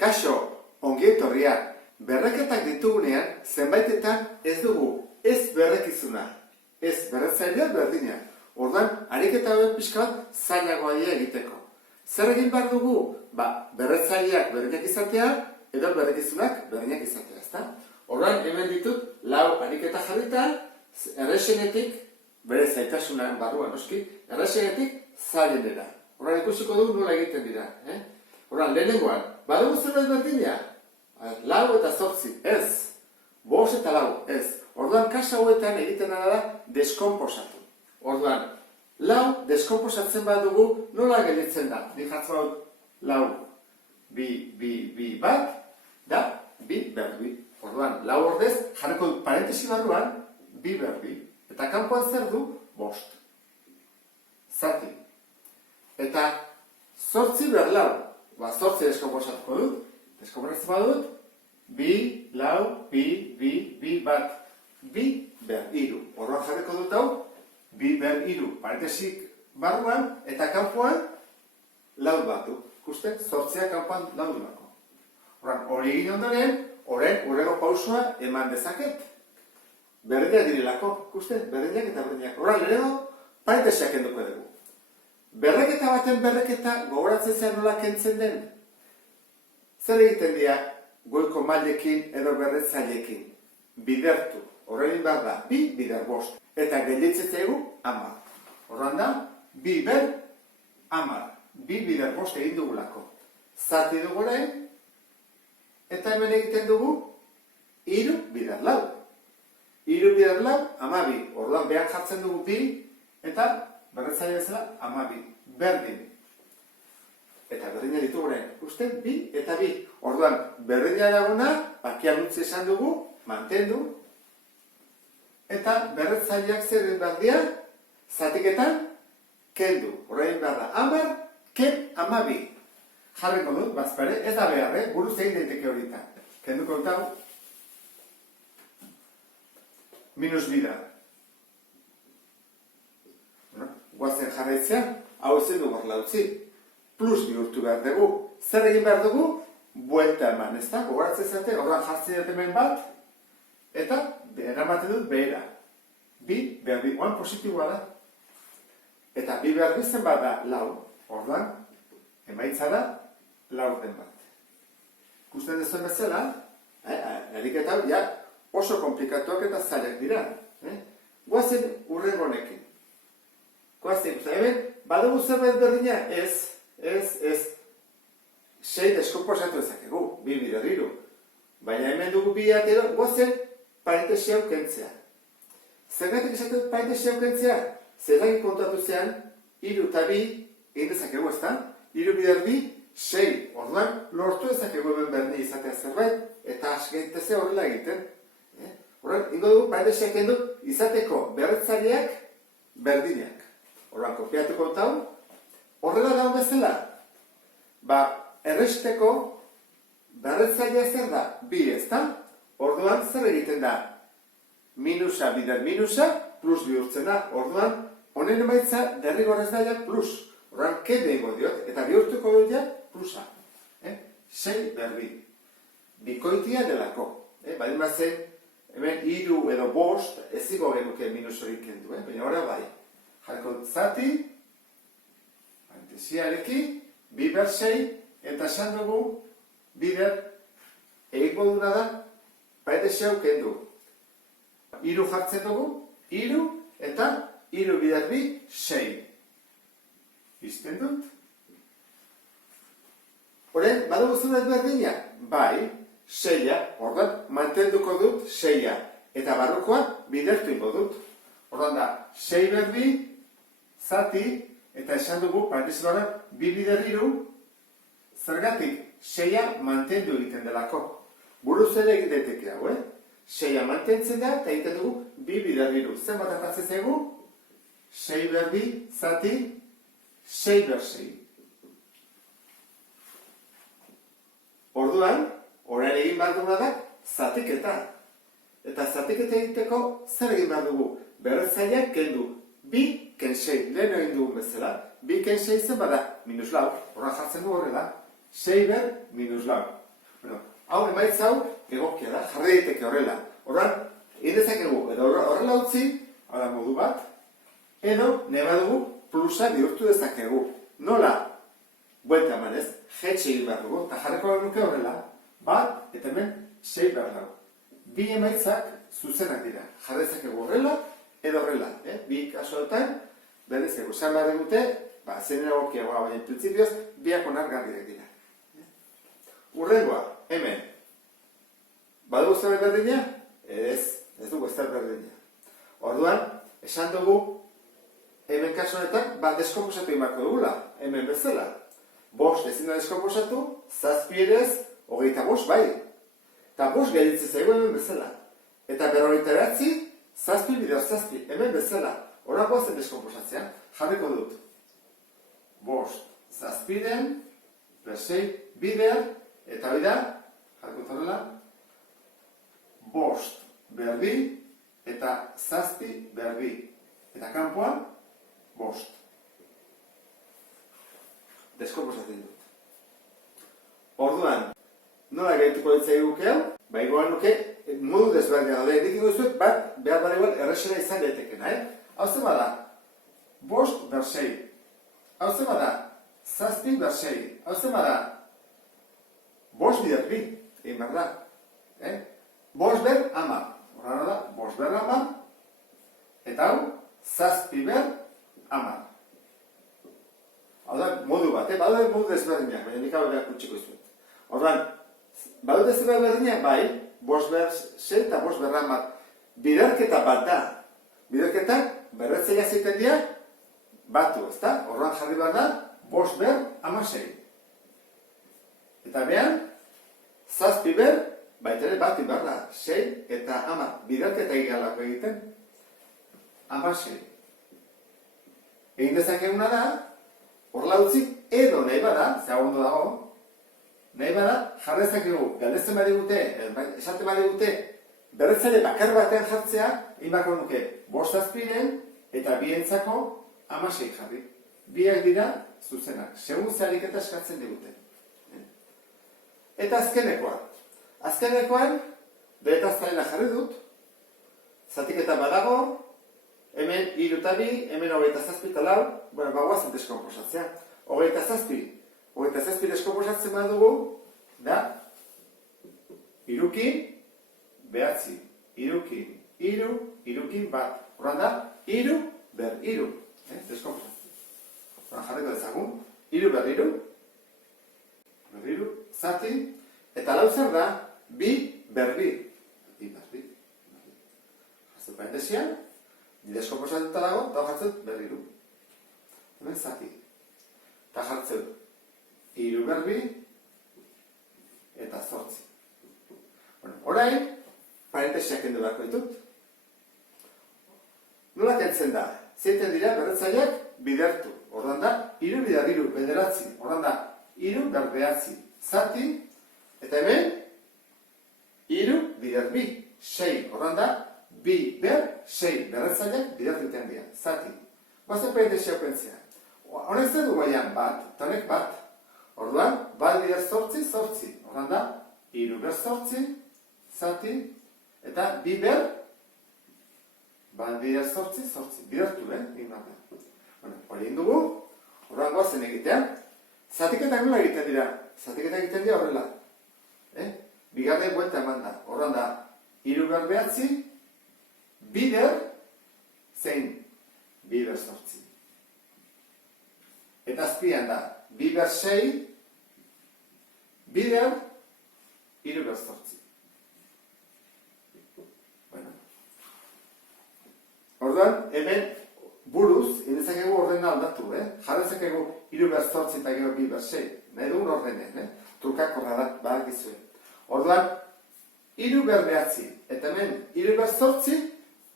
Kaixo, ongi etorria, berreketak ditugunean zenbaitetan ez dugu ez berrekizuna, ez berretzailea berdina. Orduan, ariketa hauek pixka bat zailagoa dira egiteko. Zer egin behar dugu? Berretzaileak berdinak izatea, edo berrekizunak berdinak izatea, ezta? Orduan, hemen ditut, 4 ariketa jarrita, erresenetik, bere zaitasunan barruan noski, erresenetik zailenera. Orduan, ikusiko dugu nola egiten dira. Orduan, lehenengoan, badugu zerbait berdina? 4 eta 8, ez. 5 eta 4, ez. Orduan, kasa hauetan egiten da deskomposatu. Orduan, 4 deskomposatzen badugu nola gelditzen da. Ni jartzen badut 4, bi bat, da, bi berbi. Orduan, 4 ordez, jarriko dut parentesi barruan, bi berbi. Eta kanpoan zer du? 5. Zati. Eta 8 ber 4. 8 deskomposatuko dut. Deskomposatzen badut, bi, 4, bi bat. Bi ber 3. Orduan jarriko dut hau, bi ber 3. Parentesik barruan eta kanpoan 4 batu. Ikusten, 8 kanpoan 4 bako. Orduan, hori egin ondoren, orain urrego pausua eman dezaket. Berdinak direlako, ikusten, berdinak eta berdinak. Orduan, lehenengo, parentesiak kenduko dugu. Berreketa baten berreketa gogoratzen zen nola kentzen den. Zer egiten dira goiko mailekin edo berretzailekin? Bidertu. Horrein behar da, bi bider 5. Eta gelditzen zaigu 10. Horran da, bi ber 10. Bi bider 5 egin dugulako. Zati dugu orain, eta hemen egiten dugu 3 bider 4. 3 bider 4, 12. Orduan behar jartzen dugu bi, eta berretzaile bezala 12. Berdin. Eta berdina ditugu orain. Usten, bi eta bi. Orduan, berdina daguna, bakian utzi esan dugu, mantendu, eta berretzaileak zer behar dira, zatiketan, kendu. Horrein behar da, 10, ken 12. Jarriko dut, bazpare, ez da behar, buruz egin daiteke horietan. Kenduko dut hau, minus bida. Guazen jarraitzean, hau ezin du gorla utzi. Plus bihurtu behar dugu. Zer egin behar dugu? Buelta eman, ez da? Gogoratzen zate, horrean jartzen dut hemen bat, eta eramaten dut behera. Bi behar bi, oan positiboa da. Eta bi behar bizten bat da 4. Orduan, emaitza da 4 den bat. Ikusten dezuen bezala, eriketa hau, ja, oso komplikatuak eta zailak dira. Guazen urrengo honekin. Guazen, hemen, badugu zerbait berdina? Ez. 6 deskomposatu ezakegu, bi bider 3. Baina hemen dugu bi atero, guazen parentesi hau kentzea. Zergatik esatu parentesi hau kentzea? Zergatik kontatu zean, 3 eta 2 egin dezakegu ezta? 3 bider 2, 6. Orduan, lortu ezakegu hemen berni izatea zerbait, eta asgenteze horrela egiten. Orduan, ingo dugu parentesiak kendu izateko berretzaileak berdinak. Orduan, kopiatuko dut hau. Horrela daun bezala, erresteko berretzailea zer da? Bi, ezta? Orduan, zer egiten da? Minusa bider minusa, plus bihurtzen da. Orduan, honen emaitza derrigorrez da plus. Orduan, kede ego diot, eta bihurtuko dut ja plusa. 6 berbi. Bikoitia delako. Baina zen, hemen 3 edo 5, ezigo genuke minus hori kendu. Baina horra bai. Jarko zati, parentesiarekin, bi ber 6, eta esan dugu, bider, egingo duna da, parentesi hau kendu. 3 jartzen dugu, 3, eta 3 bider 2, 6. Izten dut? Horren, badugu zunet berdina? Bai, 6, ordan, mantenduko dut 6, eta barrukoa bidertu ingo dut. Ordan da, 6 ber 2, zati, eta esan dugu, parentesi barra, 2 bider 3, zergatik, 6 mantendu egiten delako. Buruz ere egin daiteke hau, 6 mantentzen da, eta egiten dugu, 2 bider 3. Zer bat atatzen zaigu? 6 ber 2, zati, 6 ber 6. Orduan, orain egin behar duguna da, zatiketa. Eta zatiketa egiteko, zer egin behar dugu? Berretzaileak kendu. 2 ken 6, lehen egin dugun bezala. 2 ken 6 zen bada, minus 4. Horra jartzen du horrela. 6 ber minus 4. Bueno, hau emaitza hau egokia da, jarri daiteke horrela. Horran, egin dezakegu, edo horrela utzi, hau da modu bat, edo nahi badugu plusa bihurtu dezakegu. Nola? Buelta emanez, jetxe egin behar dugu, eta jarriko nuke horrela, bat, eta hemen 6 behar dugu. Bi emaitzak zuzenak dira, jarri dezakegu horrela, edo horrela. Bi kasuetan, berdezkegu, esan behar dute, zein egokiagoa, baina printzipioz, biak onargarriak dira. Urrengoa, hemen. Badugu zer berdina? Ez dugu ez berdina. Orduan, esan dugu, hemen kasu honetan, deskomposatu imarko dugula, hemen bezala. 5 ezin da deskomposatu, 7 ere ez, 25 bai. Eta 5 gelditzen zaigu hemen bezala. Eta 49, 7 bider 7, hemen bezala. Horako zen deskomposatzea, jarriko dut. 5, 7, per 6, bider, eta hori da, jarriko torrela, 5 berbi, eta 7 berbi. Eta kanpoan, 5. Deskomposatzen dut. Orduan, nola gaituko ditzaigu hau? Baigoan nuke, modu desberdina daude. Nik ikustuet, bat, behar bada igual, errexera izan daitekena, Hau zen bada, 5 ber 6. Hau zen bada, 7 ber 6. Hau zen bada, 5 bider 2. Egin behar da. 5 ber 10. Horra da, 5 ber 10. Eta hau, 7 ber 10. Hau da, modu bat, badaude modu desberdinak, baina nik hau behar kutsiko izuet. Orduan, badaude desberdinak, bai, 5 ber 6 eta 5 ber 10. Biderketa bat da. Biderketa, berretzea ziten dira, batu, ezta? Orduan jarri behar da, 5 ber 16. Eta behan, 7 ber, baita ere bat behar da, 6 eta 10. Biderketa egalako egiten, 16. Egin dezakeguna da, horrela utzi, edo nahi bada, zera ondo dago, nahi bada, jarri dezakegu, galdetzen badi gute, esaten badi gute, berretzaile bakar batean jartzea, egin bako nuke, 5 azpiren, eta bientzako 16 jarri. Biak dira zuzenak, segun zeharik eta eskatzen digute. Eta azkenekoa. Azkenekoan, behetaztailena jarri dut, zatiketa badago, hemen 3 eta 2, hemen 27 eta 4, bueno, bagoazen deskomposatzea. 27 deskomposatzen badugu, da, irukin, behatzi, irukin, irukin bat. Horran da, 3 ber 3. Deskomposatzen. Horran jarriko dezagun, 3 ber 3, zati, eta lau zer da, 2 ber 2. 2 ber 2. Jartzen parentesian, deskomposatuta dago, eta jartzen ber 3. Hemen zati. Eta jartzen 3 ber 2, eta 8. Bueno, orain, parentesiak kendu beharko ditut. Nola kentzen da? Zeiten dira berretzaileak bidertu. Ordan da, 3 bider 3, bederatzi. Ordan da, 3 ber 9, zati, eta hemen, 3 bider 2, 6. Ordan da, 2 ber 6. Berretzaileak bidertu iten dira, zati. Guazen parentesiak pentzea. Honek zer du baian bat, eta honek bat. Orduan, bat bider 8, 8. Ordan da, 3 ber 8, zati, eta 2 ber, bat bider 8, 8. Bidertu, egin behar. Bueno, hori egin dugu, horrean goazen egitea. Zatiketak nola egiten dira? Zatiketak egiten dira horrela. Bigarren buelta eman da. Horrean da, 3 ber 9, bider, zein, 2 ber 8. Eta azpian da, 2 ber 6, bider, 3 ber 8. Bueno. Orduan, hemen buruz, indezakegu ordena aldatu, jarrezakegu 3 ber 8 eta gero 2 ber 6. Nahi dugun ordenen, Trukak horra da, badakizue. Orduan, 3 ber 9, eta hemen 3 ber 8,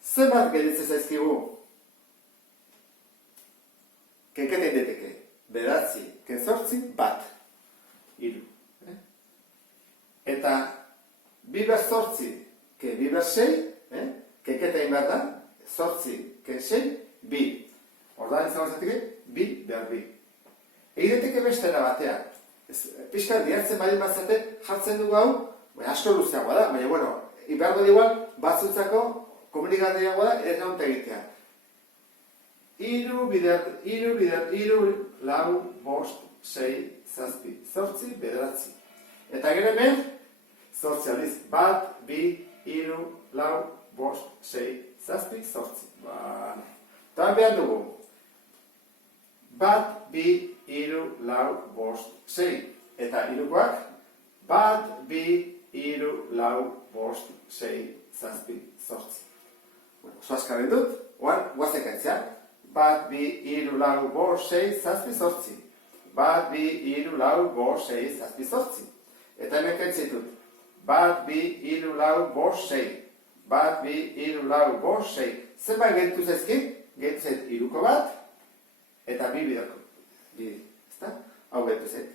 zenbat gelditzen zaizkigu? Kenketen deteke, 9, ken 8, bat, 3. Eta 2 ber 8, ke 2 ber 6, kenketa inbat da, 8, ken 6, 2. Orduan izango zatik, 2 ber 2. Egiteke bestera batean. Pixka diartzen baldin bazate jartzen dugu hau, asko luzeagoa da, baina, bueno, iberdo igual, batzutzako komunikatzeagoa da, ez naunta egitea. 3, lau, bost, 6, zazpi, 8, 9. Eta gero hemen, 8 aldiz, 1, 2, 3, lau, bost, 6, zazpi, 8. Eta behar dugu. 1, 2, 3, lau, bost, 6. Eta hirukoak, 1, 2, 3, lau, bost, 6, zazpi, 8. Oso azkarren dut, oan, guazek aitzea. 1, 2, 3, lau, bost, 6, zazpi, 8. 1, 2, 3, lau, bost, 6, zazpi, 8. Eta hemen kentzitut. 1, 2, 3, lau, bost, 6. 1, 2, 3, lau, bost, 6. Zenbait gehitu zaizkin? Gehitu zait hiruko bat, eta 2 bidoko. Ezta? Hau gehitu zait.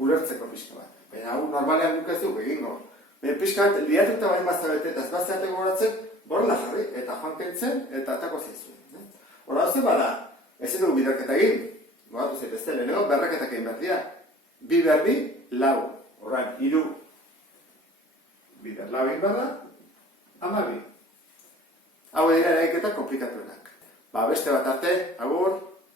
Ulertzeko pixka bat. Baina hau normalean guk ez dugu egingo. Pixka bat liatuta bain bazabete eta ez bazeateko goratzen, borrela jarri, eta joan kentzen, eta atako zaizu. Hora hau bada, ezin dugu biderketa egin. Gogatu zait ez den, lehenengo berraketak egin behar dira. 2 behar 2, lau. Horran, 3 bider lau egin behar da, 12. Hau dira eraiketak komplikatuenak. Beste bat arte, agur.